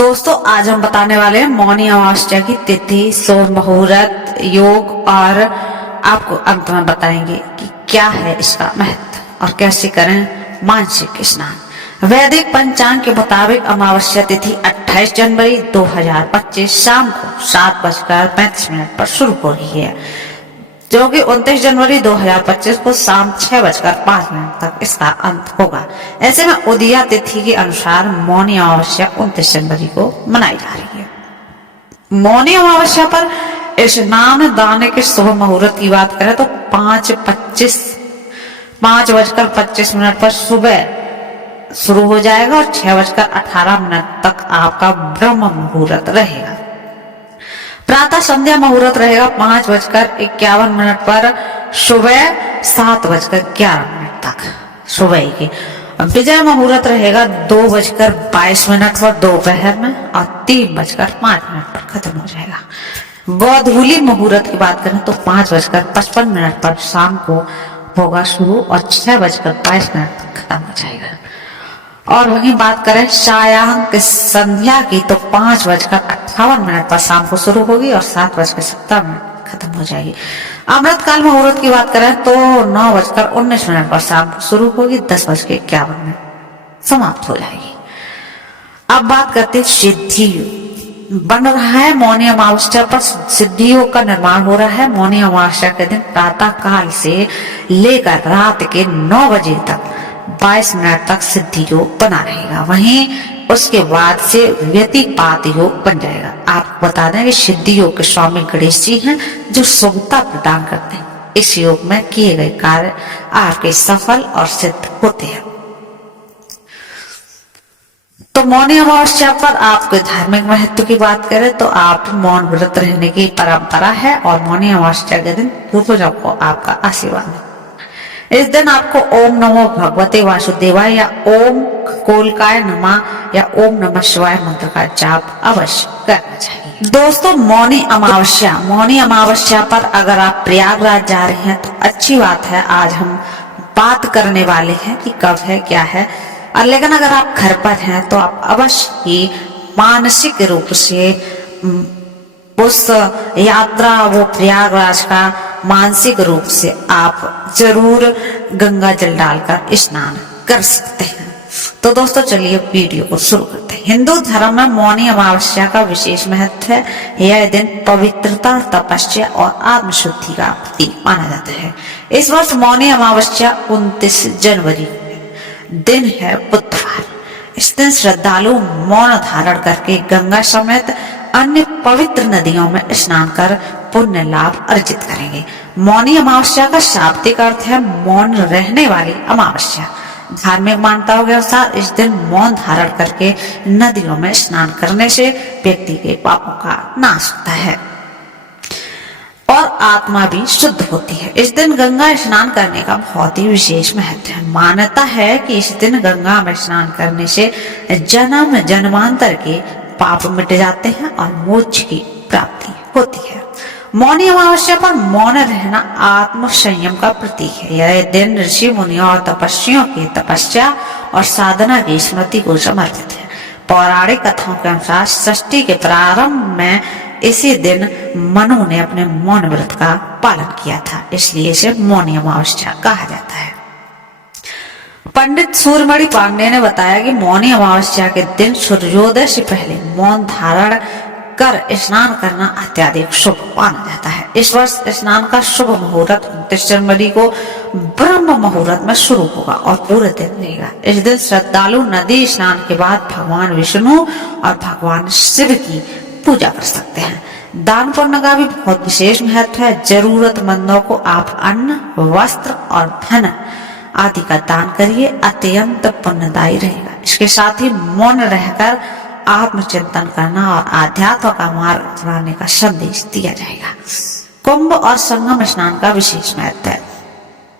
दोस्तों आज हम बताने वाले हैं मौनी अमावस्या की तिथि, शुभ मुहूर्त, योग और आपको अंत में बताएंगे कि क्या है इसका महत्व और कैसे करें मानसिक स्नान। वैदिक पंचांग के मुताबिक अमावस्या तिथि 28 जनवरी 2025 शाम को 7:35 पर शुरू हो रही है, जो कि 29 जनवरी 2025 को शाम 6:05 तक इसका अंत होगा। ऐसे में उदया तिथि के अनुसार मौनी अमावस्या 29 जनवरी को मनाई जा रही है। मौनी अमावस्या पर स्नान दान के शुभ मुहूर्त की बात करें तो 5:25 पर सुबह शुरू हो जाएगा और 6:18 तक आपका ब्रह्म मुहूर्त रहेगा। प्रातः संध्या मुहूर्त रहेगा 5:51 पर सुबह 7:11 तक सुबह के। विजय मुहूर्त रहेगा 2:22 पर दोपहर में और 3:05 पर खत्म हो जाएगा। गोधूली मुहूर्त की बात करें तो 5:55 पर शाम को होगा शुरू और 6:22 तक खत्म हो जाएगा। और वहीं बात करें सायंकाल संध्या की तो 5:58 पर शाम को शुरू होगी और 7:70 खत्म हो जाएगी। अमृतकाल मुहूर्त की बात करें तो 9:19 पर शाम को शुरू होगी, 10:51 समाप्त हो जाएगी। अब बात करते हैं सिद्धि बन रहा है। मौनी अमावस्या पर सिद्धियों का निर्माण हो रहा है। मौनी अमावस्या के दिन प्रातः काल से लेकर रात के 9 बजे तक 22 मिनट तक सिद्धि योग बना रहेगा। वहीं उसके बाद से व्यतिपात योग बन जाएगा। आपको बता दें कि सिद्धि योग के स्वामी गणेश जी हैं, जो शुभता प्रदान करते हैं। इस योग में किए गए कार्य आपके सफल और सिद्ध होते हैं। तो मौनी अमावस्या पर आपके धार्मिक महत्व की बात करें तो आप मौन व्रत रहने की परंपरा है और मौनी अमावस्या के दिन पूर्वजों को आपका आशीर्वाद है। इस दिन आपको ओम नमो भगवते वासुदेवाय या ओम कोलकाय नमः या ओम नमः शिवाय मंत्र का जाप अवश्य करना चाहिए। दोस्तों मौनी अमावस्या पर अगर आप प्रयागराज जा रहे हैं तो अच्छी बात है। आज हम बात करने वाले हैं कि कब है क्या है। और लेकिन अगर आप घर पर हैं तो आप अवश्य ही मानसिक रूप से उस यात्रा वो प्रयागराज का मानसिक रूप से आप जरूर गंगा जल डालकर स्नान कर सकते हैं। तो दोस्तों चलिए वीडियो को शुरू करते हैं। हिंदू धर्म में मौनी अमावस्या का विशेष महत्व है। यह दिन पवित्रता, तपस्या और आत्मशुद्धि का प्रतीक माना जाता है। इस वर्ष मौनी अमावस्या 29 जनवरी दिन है, बुधवार। इस दिन श्रद्धालु मौन धारण करके गंगा समेत अन्य पवित्र नदियों में स्नान कर पुण्य लाभ अर्जित करेंगे। मौनी अमावस्या का शाब्दिक अर्थ है मौन रहने वाली अमावस्या। धार्मिक मान्यताओं के अनुसार इस दिन मौन धारण करके नदियों में स्नान करने से व्यक्ति के पापों का नाश होता है और आत्मा भी शुद्ध होती है। इस दिन गंगा स्नान करने का बहुत ही विशेष महत्व है। मान्यता है कि इस दिन गंगा में स्नान करने से जन्म जन्मांतर के पाप मिट जाते हैं और मोक्ष की प्राप्ति होती है। मौनी अमावस्या पर मौन रहना आत्म संयम का प्रतीक है। यह दिन ऋषि मुनियों और तपस्वियों की तपस्या और साधना की स्मृति को समर्पित है। पौराणिक कथाओं के अनुसार सृष्टि के प्रारंभ में इसी दिन मनु ने अपने मौन व्रत का पालन किया था, इसलिए इसे मौनी अमावस्या कहा जाता है। पंडित सूर्यमणि पांडे ने बताया कि मौनी अमावस्या के दिन सूर्योदय से पहले मौन धारण कर स्नान करना अत्यधिक शुभ माना जाता है। इस वर्ष स्नान का शुभ मुहूर्त 29 जनवरी को ब्रह्म मुहूर्त में शुरू होगा और पूरे दिन रहेगा। इस दिन श्रद्धालु नदी स्नान के बाद भगवान विष्णु और भगवान शिव की पूजा कर सकते हैं। दान पुण्य का भी बहुत विशेष महत्व है। जरूरतमंदों को आप अन्न, वस्त्र और धन आदि का दान करिए, अत्यंत पुण्यदायी रहेगा। इसके साथ ही मौन रहकर आत्मचिंतन करना और आध्यात्म का मार्ग अपनाने का संदेश दिया जाएगा। कुंभ और संगम स्नान का विशेष महत्व है।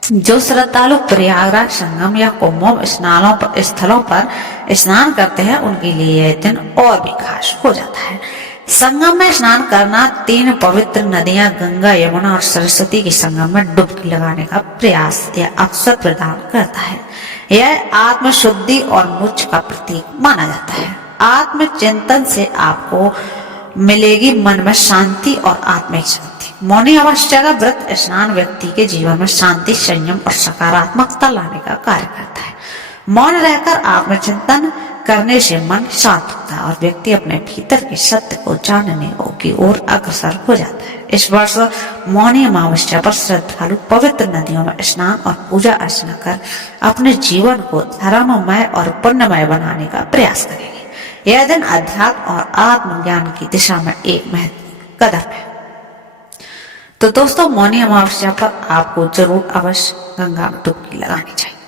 जो श्रद्धालु प्रयागराज, संगम या कुंभ स्थलों पर स्नान करते हैं उनके लिए यह दिन और भी खास हो जाता है। संगम में स्नान करना 3 पवित्र नदियां गंगा, यमुना और सरस्वती के संगम में डुबकी लगाने का प्रयास या अवसर प्रदान करता है। यह आत्मशुद्धि और मोक्ष का प्रतीक माना जाता है। आत्मचिंतन से आपको मिलेगी मन में शांति और आत्मिक शांति। मौनी अमावस्या का व्रत स्नान व्यक्ति के जीवन में शांति, संयम और सकारात्मकता लाने का कार्य करता है। मौन रहकर आत्मचिंतन करने से मन शांत होता है और व्यक्ति अपने भीतर के सत्य को जानने की ओर अग्रसर हो जाता है। इस वर्ष मौनी अमावस्या पर श्रद्धालु पवित्र नदियों में स्नान और पूजा अर्चना कर अपने जीवन को धर्ममय और पुण्यमय बनाने का प्रयास करेंगे। यह दिन अध्यात्म और आत्मज्ञान की दिशा में एक महत्वपूर्ण कदम है। तो दोस्तों, मौनी अमावस्या पर आपको जरूर अवश्य गंगा में डुबकी लगानी चाहिए।